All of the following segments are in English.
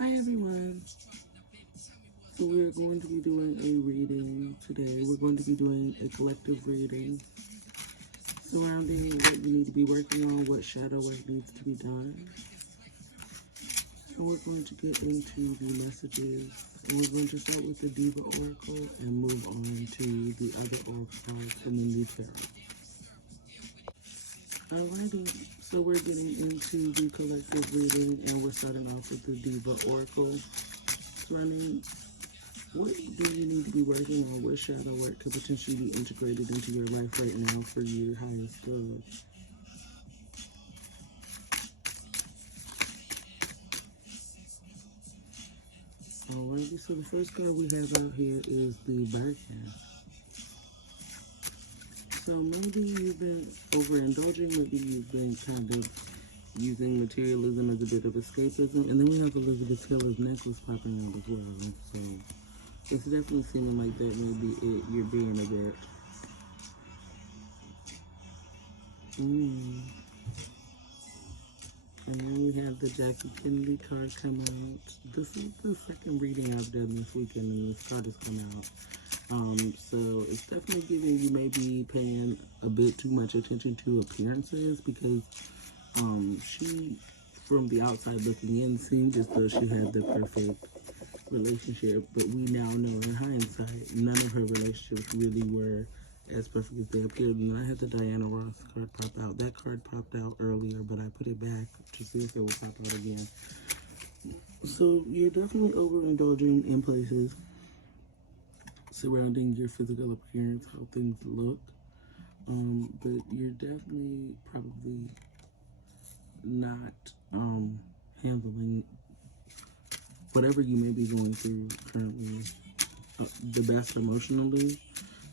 Hi everyone. So we're going to be doing a reading today. We're going to be doing a collective reading surrounding what you need to be working on, what shadow work needs to be done. And we're going to get into the messages. And we're going to start with the Diva Oracle and move on to the other Oracle cards and then the Tarot. Alrighty, so we're getting into the collective reading and we're starting off with the Diva Oracle. Surrounding what do you need to be working on? What shadow work could potentially be integrated into your life right now for your highest good? Alrighty, so the first card we have out here is the Birkin. So maybe you've been overindulging, maybe you've been kind of using materialism as a bit of escapism. And then we have Elizabeth Taylor's necklace popping out as well. So it's definitely seeming like that may be it. You're being a bit. And then we have the Jackie Kennedy card come out. This is the second reading I've done this weekend, and this card has come out. So it's definitely giving you maybe paying a bit too much attention to appearances because she, from the outside looking in, seemed as though she had the perfect relationship, but we now know in hindsight, none of her relationships really were as perfect as they appeared. And I had the Diana Ross card pop out. That card popped out earlier, but I put it back to see if it will pop out again. So you're definitely overindulging in places surrounding your physical appearance, how things look. But you're definitely probably not handling whatever you may be going through currently the best emotionally,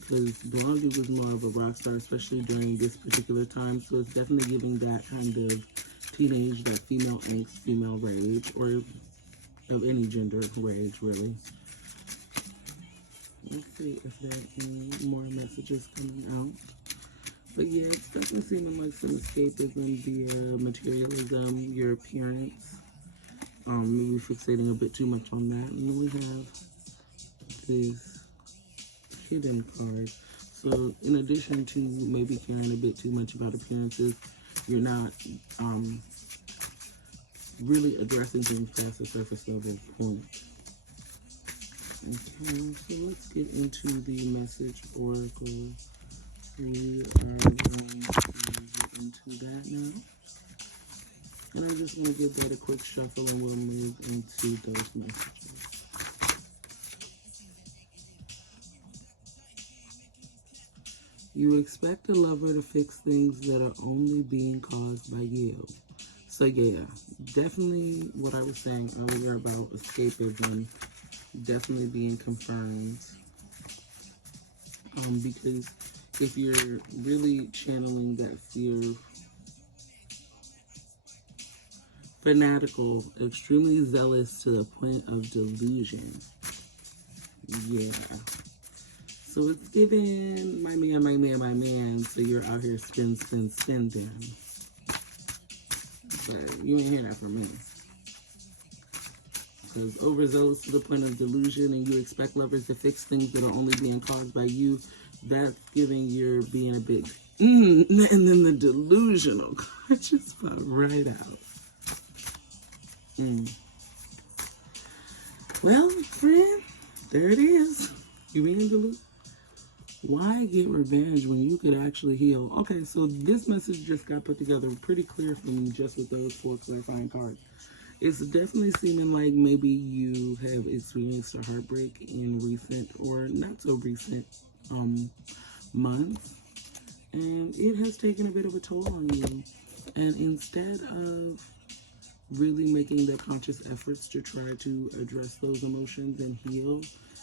because Blondie was more of a rock star, especially during this particular time. So it's definitely giving that kind of teenage, that female angst, female rage, or of any gender rage, really. Let's see if there are any more messages coming out. But yeah, it's definitely seeming like some escapism via materialism, your appearance. Maybe fixating a bit too much on that. And then we have this hidden card. So in addition to maybe caring a bit too much about appearances, you're not really addressing things past the surface level point. Okay, so let's get into the message oracle. We are going to get into that now. And I'm just going to give that a quick shuffle and we'll move into those messages. You expect a lover to fix things that are only being caused by you. So yeah, definitely what I was saying earlier about escapism definitely being confirmed. Because if you're really channeling that fear, fanatical, extremely zealous to the point of delusion, yeah. So it's giving my man, my man, my man. So you're out here spending. But you ain't hear that from me. Because overzealous to the point of delusion and you expect lovers to fix things that are only being caused by you, that's giving you're being a bit, and then the delusional card just fell right out. Well, friend, there it is. You being delusional. Why get revenge when you could actually heal? Okay, so this message just got put together pretty clear for me just with those 4 clarifying cards. It's definitely seeming like maybe you have experienced a heartbreak in recent or not so recent months, and it has taken a bit of a toll on you. And instead of really making the conscious efforts to try to address those emotions and heal,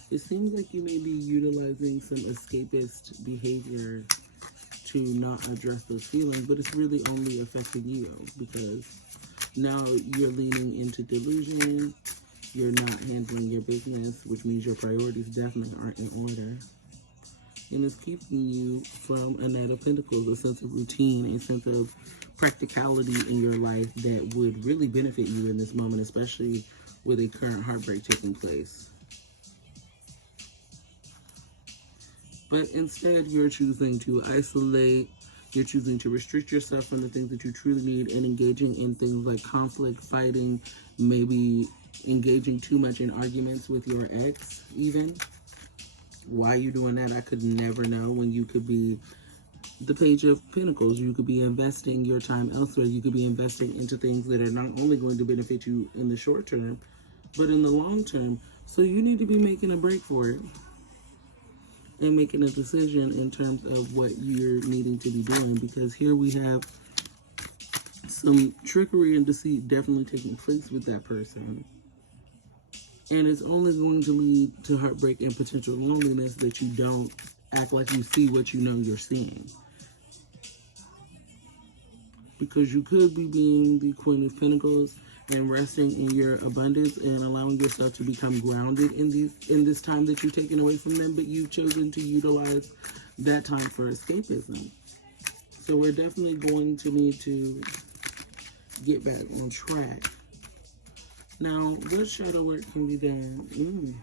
it seems like you may be utilizing some escapist behavior to not address those feelings, but it's really only affecting you because now you're leaning into delusion, you're not handling your business, which means your priorities definitely aren't in order. And it's keeping you from a Knight of Pentacles, a sense of routine, a sense of practicality in your life that would really benefit you in this moment, especially with a current heartbreak taking place. But instead, you're choosing to isolate, you're choosing to restrict yourself from the things that you truly need, and engaging in things like conflict, fighting, maybe engaging too much in arguments with your ex, even. Why you doing that, I could never know, when you could be the Page of Pentacles. You could be investing your time elsewhere. You could be investing into things that are not only going to benefit you in the short term, but in the long term. So you need to be making a break for it and making a decision in terms of what you're needing to be doing, because here we have some trickery and deceit definitely taking place with that person. And it's only going to lead to heartbreak and potential loneliness that you don't act like you see what you know you're seeing. Because you could be being the Queen of Pentacles and resting in your abundance and allowing yourself to become grounded in this time that you've taken away from them, but you've chosen to utilize that time for escapism. So we're definitely going to need to get back on track. Now, what shadow work can be done?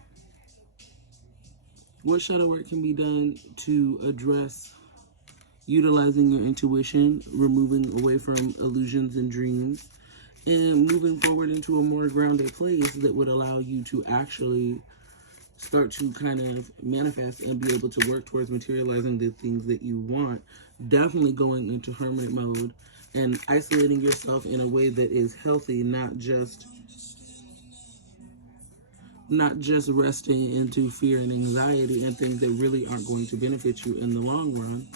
What shadow work can be done to address utilizing your intuition, removing away from illusions and dreams, and moving forward into a more grounded place that would allow you to actually start to kind of manifest and be able to work towards materializing the things that you want? Definitely going into hermit mode and isolating yourself in a way that is healthy, not just resting into fear and anxiety and things that really aren't going to benefit you in the long run.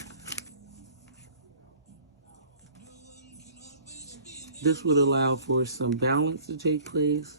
This would allow for some balance to take place,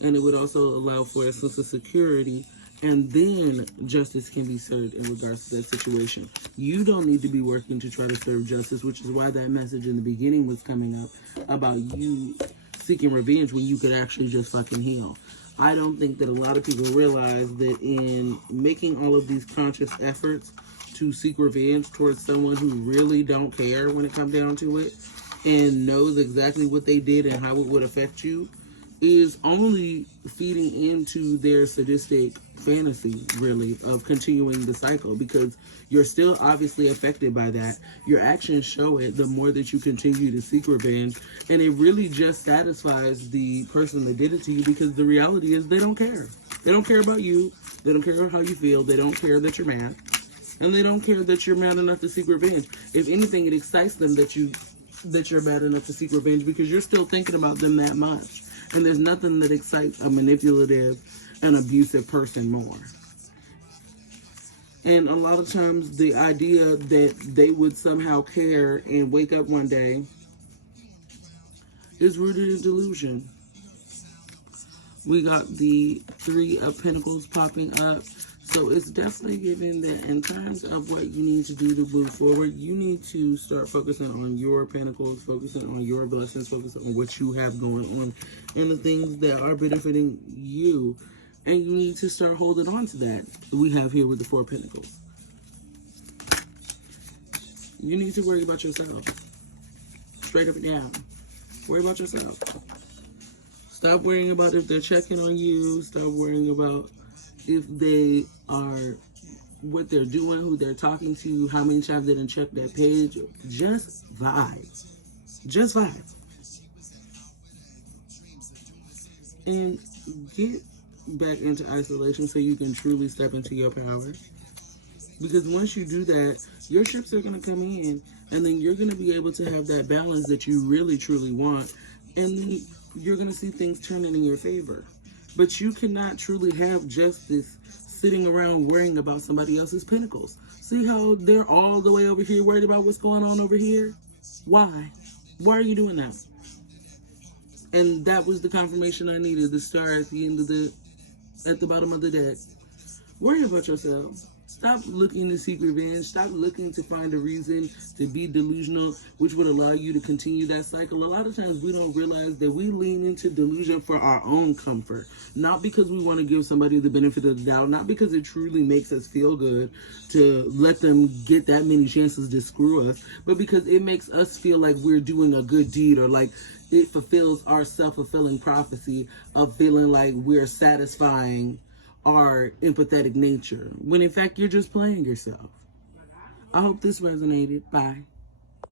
and it would also allow for a sense of security, and then justice can be served in regards to that situation. You don't need to be working to try to serve justice, which is why that message in the beginning was coming up about you seeking revenge when you could actually just fucking heal. I don't think that a lot of people realize that in making all of these conscious efforts to seek revenge towards someone who really don't care when it comes down to it, and knows exactly what they did and how it would affect you, is only feeding into their sadistic fantasy, really, of continuing the cycle, because you're still obviously affected by that. Your actions show it the more that you continue to seek revenge, and it really just satisfies the person that did it to you, because the reality is they don't care. They don't care about you. They don't care about how you feel. They don't care that you're mad. And they don't care that you're mad enough to seek revenge. If anything, it excites them that you're bad enough to seek revenge, because you're still thinking about them that much. And there's nothing that excites a manipulative and abusive person more. And a lot of times the idea that they would somehow care and wake up one day is rooted in delusion. We got the Three of Pentacles popping up. So it's definitely given that in terms of what you need to do to move forward, you need to start focusing on your pentacles, focusing on your blessings, focusing on what you have going on and the things that are benefiting you. And you need to start holding on to that. We have here with the Four of Pentacles. You need to worry about yourself. Straight up and down. Worry about yourself. Stop worrying about if they're checking on you. Stop worrying about if they are, what they're doing, who they're talking to, how many times they didn't check that page. Just vibe. Just vibe. And get back into isolation so you can truly step into your power. Because once you do that, your ships are going to come in, and then you're going to be able to have that balance that you really, truly want. And then you're going to see things turning in your favor. But you cannot truly have justice sitting around worrying about somebody else's pentacles. See how they're all the way over here worried about what's going on over here? Why? Why are you doing that? And that was the confirmation I needed. The star at the end of at the bottom of the deck. Worry about yourself. Stop looking to seek revenge. Stop looking to find a reason to be delusional, which would allow you to continue that cycle. A lot of times we don't realize that we lean into delusion for our own comfort, not because we want to give somebody the benefit of the doubt, not because it truly makes us feel good to let them get that many chances to screw us, but because it makes us feel like we're doing a good deed, or like it fulfills our self-fulfilling prophecy of feeling like we're satisfying our empathetic nature, when in fact you're just playing yourself. I hope this resonated. Bye.